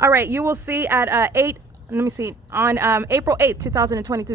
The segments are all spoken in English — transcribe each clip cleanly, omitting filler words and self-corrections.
All right, you will see at 8. Let me see, on April 8th, 2022,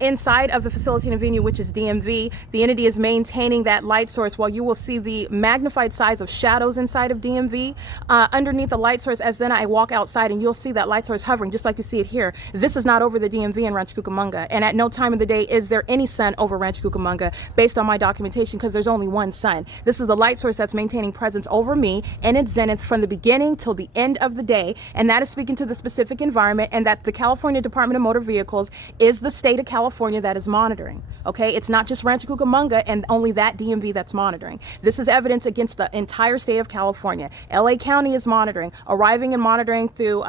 inside of the facility and venue, which is DMV, the entity is maintaining that light source while you will see the magnified size of shadows inside of DMV. Underneath the light source, as then I walk outside and you'll see that light source hovering just like you see it here. This is not over the DMV in Rancho Cucamonga. And at no time of the day is there any sun over Rancho Cucamonga based on my documentation, because there's only one sun. This is the light source that's maintaining presence over me and its zenith from the beginning till the end of the day. And that is speaking to the specific environment, and that the California Department of Motor Vehicles is the state of California that is monitoring. Okay, it's not just Rancho Cucamonga and only that DMV that's monitoring. This is evidence against the entire state of California. LA County is monitoring, arriving and monitoring through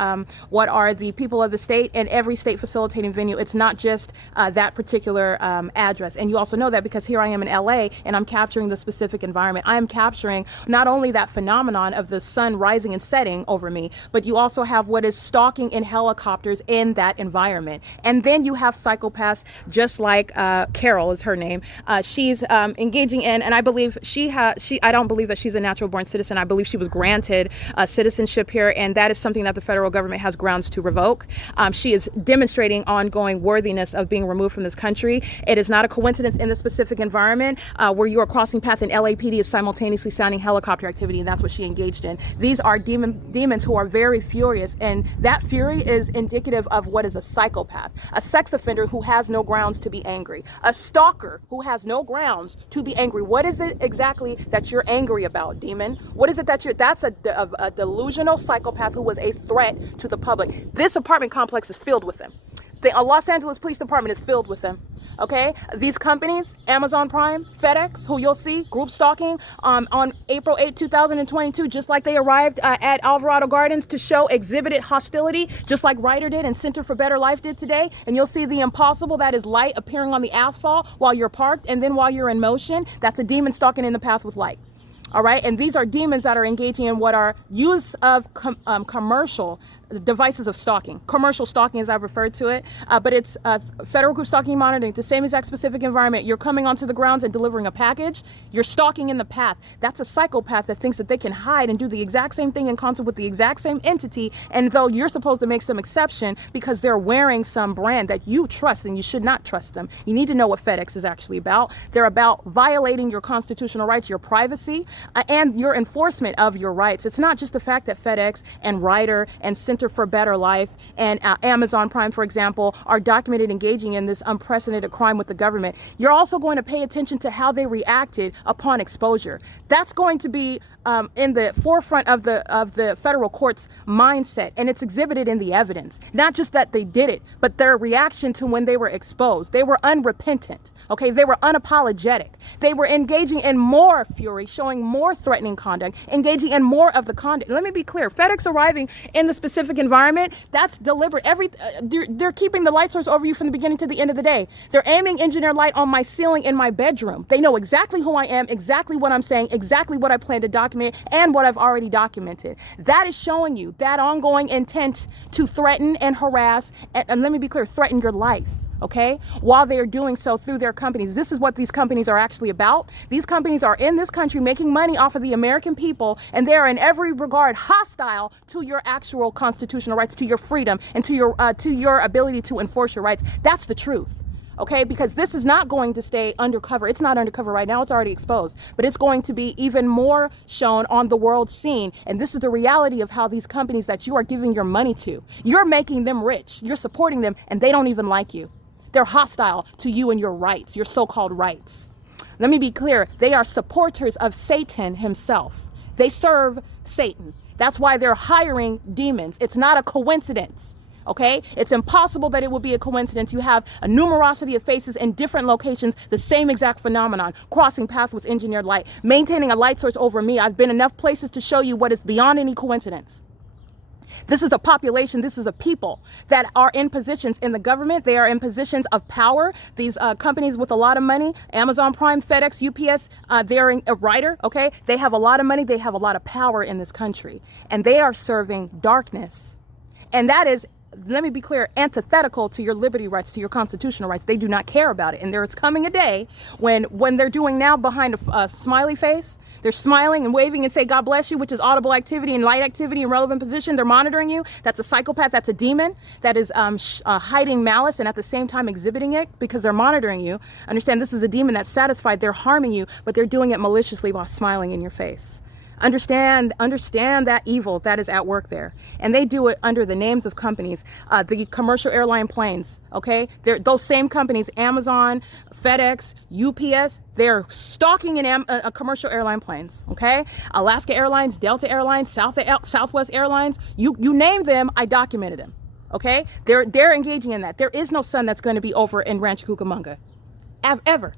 what are the people of the state and every state facilitating venue. It's not just that particular address. And you also know that because here I am in LA and I'm capturing the specific environment. I am capturing not only that phenomenon of the sun rising and setting over me, but you also have what is stalking in helicopters in that environment. And then you have psychopaths just like Carol is her name. She's engaging in, and I believe I don't believe that she's a natural born citizen. I believe she was granted citizenship here, and that is something that the federal government has grounds to revoke. She is demonstrating ongoing worthiness of being removed from this country. It is not a coincidence in the specific environment where you are crossing path and LAPD is simultaneously sounding helicopter activity, and that's what she engaged in. These are demons who are very furious, and that fury is indicative of what is a psychopath, a sex offender who has no grounds to be angry, a stalker who has no grounds to be angry. What is it exactly that you're angry about, demon? What is it that that's a delusional psychopath who was a threat to the public. This apartment complex is filled with them. The Los Angeles Police Department is filled with them. Okay, these companies, Amazon Prime, FedEx, who you'll see group stalking on April 8, 2022, just like they arrived at Alvarado Gardens to show exhibited hostility, just like Ryder did and Center for Better Life did today. And you'll see the impossible, that is light appearing on the asphalt while you're parked, and then while you're in motion, that's a demon stalking in the path with light. All right, and these are demons that are engaging in what are use of commercial devices of stalking, commercial stalking as I've referred to it, but it's federal group stalking monitoring, the same exact specific environment. You're coming onto the grounds and delivering a package, you're stalking in the path. That's a psychopath that thinks that they can hide and do the exact same thing in concert with the exact same entity, and though you're supposed to make some exception because they're wearing some brand that you trust, and you should not trust them. You need to know what FedEx is actually about. They're about violating your constitutional rights, your privacy, and your enforcement of your rights. It's not just the fact that FedEx and Ryder and Center for Better Life and Amazon Prime, for example, are documented engaging in this unprecedented crime with the government. You're also going to pay attention to how they reacted upon exposure. That's going to be in the forefront of the federal court's mindset, and it's exhibited in the evidence. Not just that they did it, but their reaction to when they were exposed. They were unrepentant. Okay, they were unapologetic. They were engaging in more fury, showing more threatening conduct, engaging in more of the conduct. Let me be clear. FedEx arriving in the specific environment, that's deliberate. They're keeping the light source over you from the beginning to the end of the day. They're aiming engineer light on my ceiling in my bedroom. They know exactly who I am, exactly what I'm saying, exactly what I plan to document, and what I've already documented. That is showing you that ongoing intent to threaten and harass, and let me be clear, threaten your life. Okay, while they are doing so through their companies. This is what these companies are actually about. These companies are in this country making money off of the American people, and they are in every regard hostile to your actual constitutional rights, to your freedom, and to your ability to enforce your rights. That's the truth. Okay, because this is not going to stay undercover. It's not undercover right now. It's already exposed, but it's going to be even more shown on the world scene. And this is the reality of how these companies that you are giving your money to, you're making them rich. You're supporting them, and they don't even like you. They're hostile to you and your rights, your so-called rights. Let me be clear. They are supporters of Satan himself. They serve Satan. That's why they're hiring demons. It's not a coincidence. Okay? It's impossible that it would be a coincidence. You have a numerosity of faces in different locations, the same exact phenomenon, crossing paths with engineered light, maintaining a light source over me. I've been enough places to show you what is beyond any coincidence. This is a population, this is a people that are in positions in the government. They are in positions of power. These companies with a lot of money, Amazon Prime, FedEx, UPS, they're a Ryder, okay? They have a lot of money, they have a lot of power in this country, and they are serving darkness. And that is let me be clear, antithetical to your liberty rights, to your constitutional rights. They do not care about it. And there is coming a day when they're doing now behind a smiley face, they're smiling and waving and say, God bless you, which is audible activity and light activity in relevant position. They're monitoring you. That's a psychopath. That's a demon that is hiding malice and at the same time exhibiting it because they're monitoring you. Understand, this is a demon that's satisfied. They're harming you, but they're doing it maliciously while smiling in your face. Understand that evil that is at work there. And they do it under the names of companies, the commercial airline planes, okay? Those same companies, Amazon, FedEx, UPS, they're stalking in commercial airline planes, okay? Alaska Airlines, Delta Airlines, Southwest Airlines, you name them, I documented them, okay? They're engaging in that. There is no sun that's going to be over in Rancho Cucamonga, ever.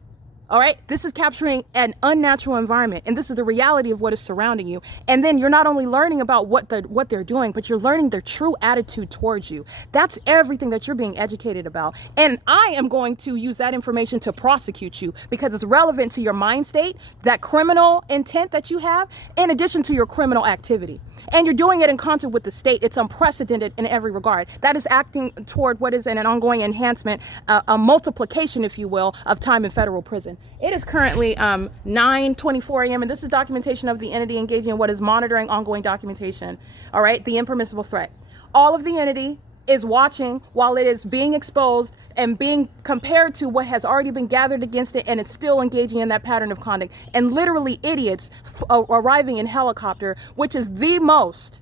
All right, this is capturing an unnatural environment, and this is the reality of what is surrounding you. And then you're not only learning about what they're doing, but you're learning their true attitude towards you. That's everything that you're being educated about. And I am going to use that information to prosecute you because it's relevant to your mind state, that criminal intent that you have, in addition to your criminal activity. And you're doing it in concert with the state. It's unprecedented in every regard. That is acting toward what is an ongoing enhancement, a multiplication, if you will, of time in federal prison. It is currently 9:24 a.m. and this is documentation of the entity engaging in what is monitoring ongoing documentation. All right, the impermissible threat. All of the entity is watching while it is being exposed and being compared to what has already been gathered against it, and it's still engaging in that pattern of conduct. And literally idiots arriving in helicopter, which is the most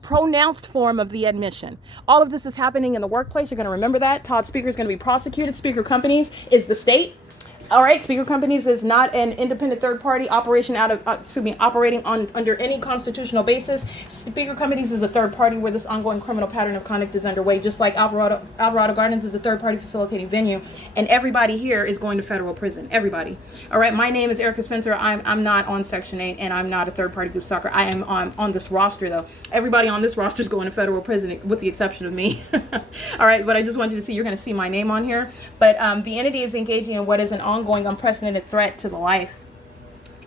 pronounced form of the admission. All of this is happening in the workplace. You're going to remember that. Todd Speaker is going to be prosecuted. Speaker Companies is the state. All right, Speaker Companies is not an independent third party operating under any constitutional basis. Speaker Companies is a third party where this ongoing criminal pattern of conduct is underway, just like Alvarado Gardens is a third party facilitating venue, and everybody here is going to federal prison. Everybody. All right, my name is Erica Spencer. I'm not on Section 8, and I'm not a third party group stalker. I am on this roster though. Everybody on this roster is going to federal prison, with the exception of me. All right, but I just want you to see, you're going to see my name on here. But the entity is engaging in what is an ongoing unprecedented threat to the life.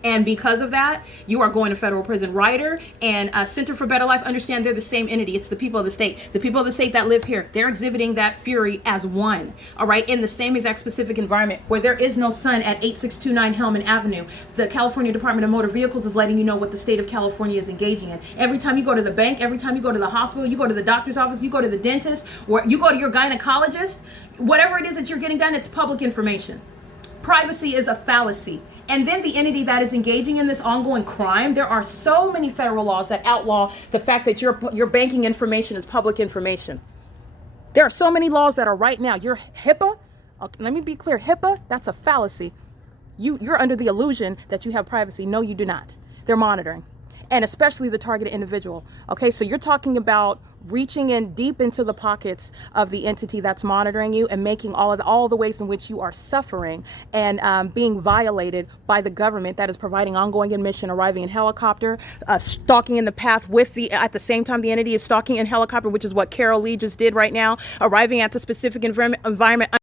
And because of that, you are going to federal prison. Ryder and Center for Better Life, understand they're the same entity. It's the people of the state. The people of the state that live here, they're exhibiting that fury as one, all right, in the same exact specific environment where there is no sun at 8629 Hellman Avenue. The California Department of Motor Vehicles is letting you know what the state of California is engaging in. Every time you go to the bank, every time you go to the hospital, you go to the doctor's office, you go to the dentist, or you go to your gynecologist, whatever it is that you're getting done, it's public information. Privacy is a fallacy. And then the entity that is engaging in this ongoing crime, there are so many federal laws that outlaw the fact that your banking information is public information. There are so many laws that are right now. Your HIPAA, let me be clear, HIPAA, that's a fallacy. You're under the illusion that you have privacy. No, you do not. They're monitoring. And especially the targeted individual. Okay, so you're talking about reaching in deep into the pockets of the entity that's monitoring you and making all the ways in which you are suffering and being violated by the government that is providing ongoing admission, arriving in helicopter, stalking in the path at the same time the entity is stalking in helicopter, which is what Carol Lee just did right now, arriving at the specific environment